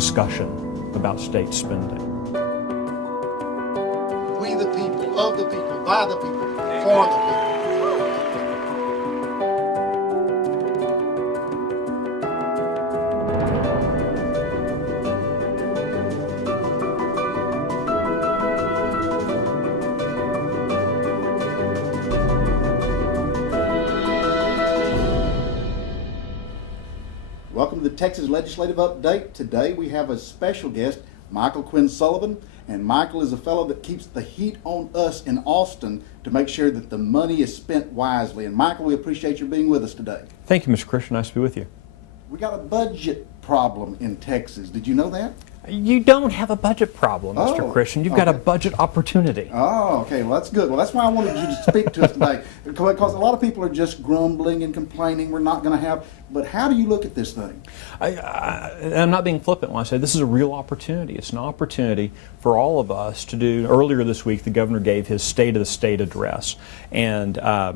discussion about state spending. We the people, of the people, by the people, for the people. Welcome to the Texas Legislative Update. Today we have a special guest, Michael Quinn Sullivan, and Michael is a fellow that keeps the heat on us in Austin to make sure that the money is spent wisely. And Michael, we appreciate your being with us today. Thank you, Mr. Christian. Nice to be with you. We got a budget problem in Texas. Did you know that? You don't have a budget problem, Mr. Oh, Christian. You've got a budget opportunity. Oh, okay. Well, that's good. Well, that's why I wanted you to speak to us today, because a lot of people are just grumbling and complaining we're not going to have. But how do you look at this thing? I'm not being flippant when I say this is a real opportunity. It's an opportunity for all of us to do. Earlier this week, the governor gave his State of the State address, and I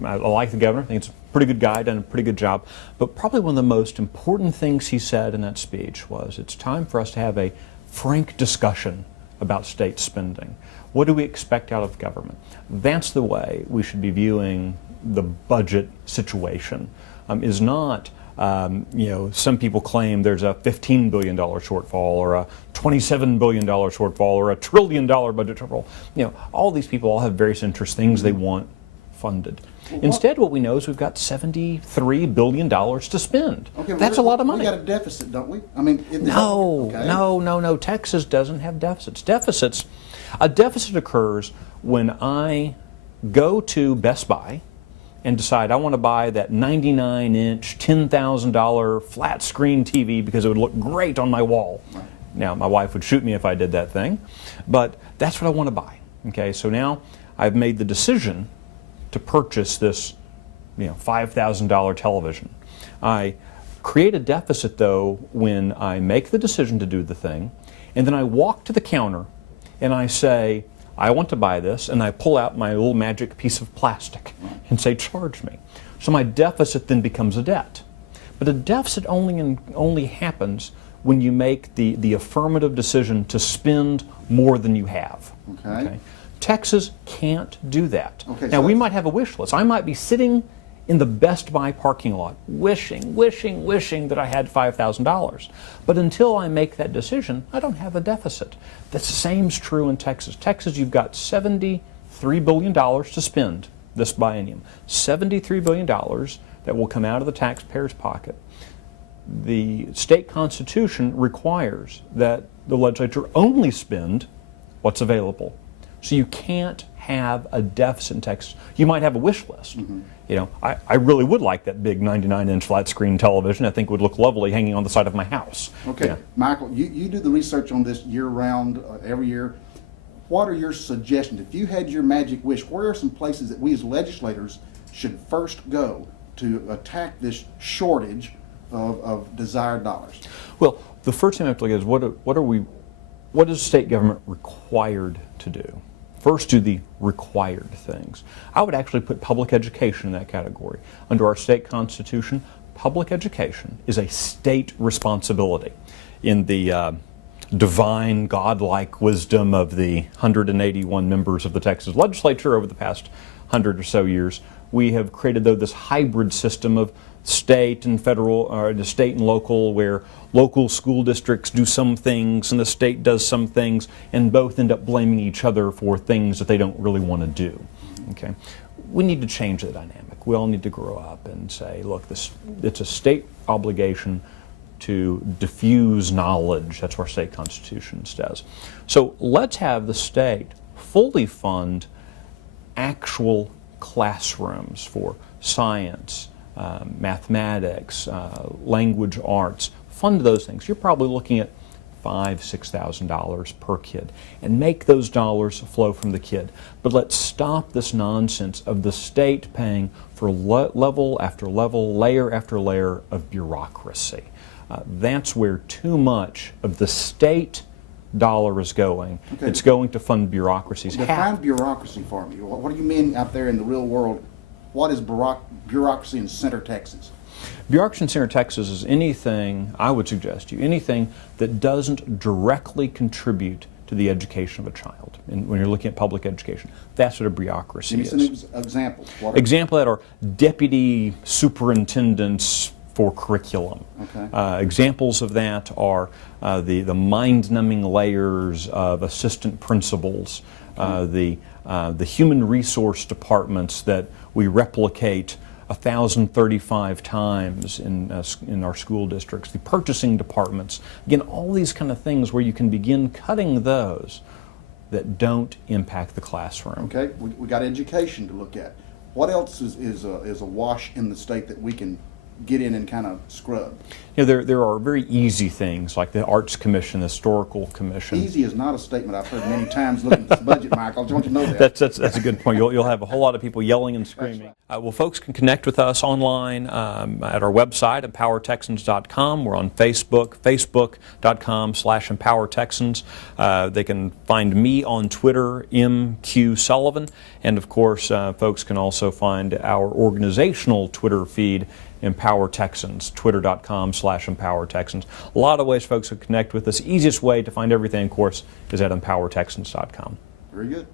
like the governor. I think it's a pretty good guy, done a pretty good job. But probably one of the most important things he said in that speech was, it's time for us to have a frank discussion about state spending. What do we expect out of government? That's the way we should be viewing the budget situation. Is not, some people claim there's a $15 billion shortfall or a $27 billion shortfall or a $1 trillion budget shortfall. All these people all have various interests, things they want funded. Instead, what we know is we've got $73 billion to spend. Okay, that's a lot of money. We got a deficit, don't we? I mean, no. Texas doesn't have deficits. A deficit occurs when I go to Best Buy and decide I want to buy that 99-inch, $10,000 flat screen TV because it would look great on my wall. Right. Now, my wife would shoot me if I did that thing, but that's what I want to buy. Okay, so now I've made the decision to purchase this, $5,000 television. I create a deficit, though, when I make the decision to do the thing, and then I walk to the counter and I say, I want to buy this, and I pull out my little magic piece of plastic and say, charge me. So my deficit then becomes a debt. But a deficit only happens when you make the affirmative decision to spend more than you have. Okay? Texas can't do that. Now, we might have a wish list. I might be sitting in the Best Buy parking lot wishing that I had $5,000. But until I make that decision, I don't have a deficit. The same's true in Texas. Texas, you've got $73 billion to spend this biennium. $73 billion that will come out of the taxpayer's pocket. The state constitution requires that the legislature only spend what's available. So you can't have a deficit in Texas. You might have a wish list. I really would like that big 99-inch flat screen television. I think it would look lovely hanging on the side of my house. Okay, Michael, you do the research on this year-round, every year. What are your suggestions? If you had your magic wish, where are some places that we as legislators should first go to attack this shortage of desired dollars? Well, the first thing I have to look at is what is state government required to do? First, do the required things. I would actually put public education in that category. Under our state constitution, public education is a state responsibility. In the divine, godlike wisdom of the 181 members of the Texas legislature over the past 100 or so years, we have created, though, this hybrid system of state and federal, or the state and local, where local school districts do some things and the state does some things, and both end up blaming each other for things that they don't really want to do. Okay, we need to change the dynamic. We all need to grow up and say, look, it's a state obligation to diffuse knowledge. That's what our state constitution says. So let's have the state fully fund actual classrooms for science, mathematics, language arts. Fund those things. You're probably looking at $5,000–6,000 per kid, and make those dollars flow from the kid. But let's stop this nonsense of the state paying for level after level, layer after layer of bureaucracy. That's where too much of the state dollar is going. Okay. It's going to fund bureaucracies. Define bureaucracy for me. What do you mean out there in the real world? what is bureaucracy in Center Texas? Bureaucracy in Center Texas is anything, I would suggest to you, anything that doesn't directly contribute to the education of a child. And when you're looking at public education, that's what a bureaucracy Give me is. some examples. What are- Example of that are deputy superintendents for curriculum. Okay. Examples of that are the mind-numbing layers of assistant principals, the human resource departments that we replicate 1,035 times in our school districts, the purchasing departments. Again, all these kind of things where you can begin cutting those that don't impact the classroom. Okay, we got education to look at. What else is a wash in the state that we can get in and kind of scrub? You know, there are very easy things like the Arts Commission, the Historical Commission. Easy is not a statement I've heard many times looking at this budget, Michael. I just want you to know that. That's a good point. You'll have a whole lot of people yelling and screaming. Well, folks can connect with us online at our website, empowertexans.com. We're on Facebook, facebook.com/empowertexans. They can find me on Twitter, MQ Sullivan. And of course, folks can also find our organizational Twitter feed, Empower Texans, twitter.com/Empower Texans. A lot of ways folks can connect with us. Easiest way to find everything, of course, is at empowertexans.com. Very good.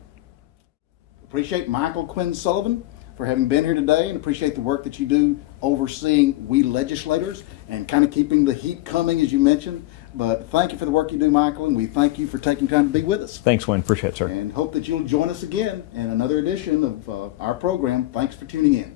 Appreciate Michael Quinn Sullivan for having been here today, and appreciate the work that you do overseeing we legislators and kind of keeping the heat coming, as you mentioned. But thank you for the work you do, Michael, and we thank you for taking time to be with us. Thanks, Wayne. Appreciate it, sir. And hope that you'll join us again in another edition of our program. Thanks for tuning in.